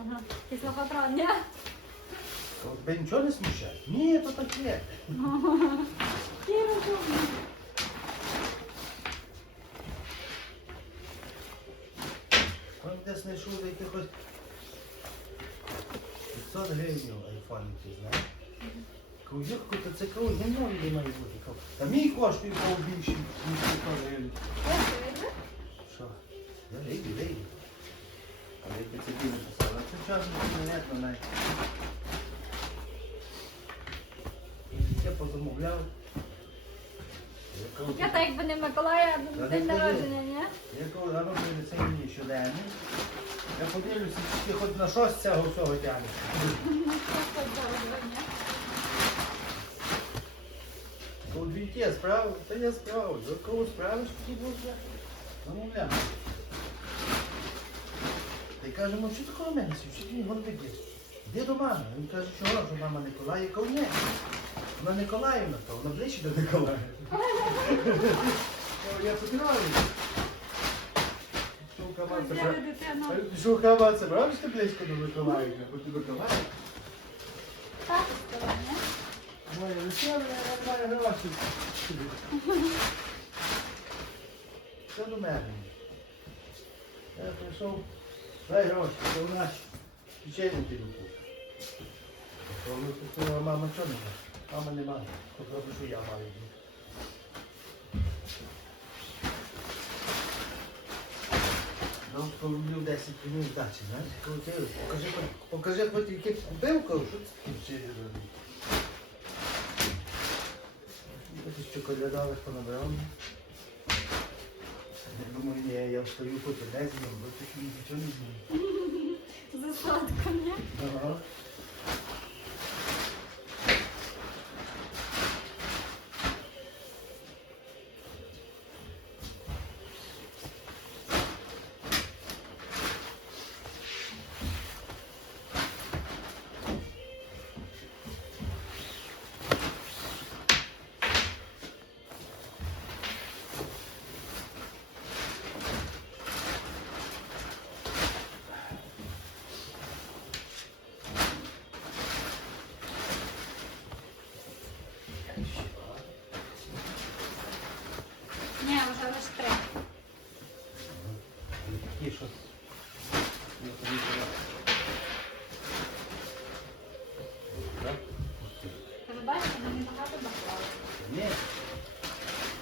Ага. От тебе нічого не смущає? Ні, то таке. Розумний. Он десь знайшов за якихось 500 гривень айфон, ти знаєш? Кузюхку, то це кого не новий має бути. Та мій коштує кого більше, ніж 500 гривень. Що? Я вийду, вийду. Але якби це біло писала, це часом не видно навіть. Я позамовляв. Я так якби не Миколая, а Та день народження, ні? Я коли народження це мені щоденний. Я подивлюся, чи ти хоч на щось цього всього тягнеш. Коли двійки я справив, то я справив. До кого справиш, тоді буде замовляти. Й каже, ну що ти коло мене сів, що ти горди б'єш? Іди до мами. Він каже, чого, що мама Николая, я кажу, ні. Вона Николаївна, то вона ближче до Николая. Я подраю. Що камаса, що ти близько до Миколаївна, бо ти Миколаївна? Так? Моя весела, я маю гроші. Що до мене? Я прийшов, дай гроші, то в нас печенье піду купити. Коли купила мама чого не має? Мама немає. Попробуй, що я маю. Ну, порублю 10 хвилин здачі, знаєш? Кажу, ти Покажи, покажи, хоч яке купив, кажу, що це таке вчити робити. Якось чоколядових понабрав. Я думаю, ні, я встаю не з'їм, бо тут нічого не з'їм. За сладко, ні? Ага. щось.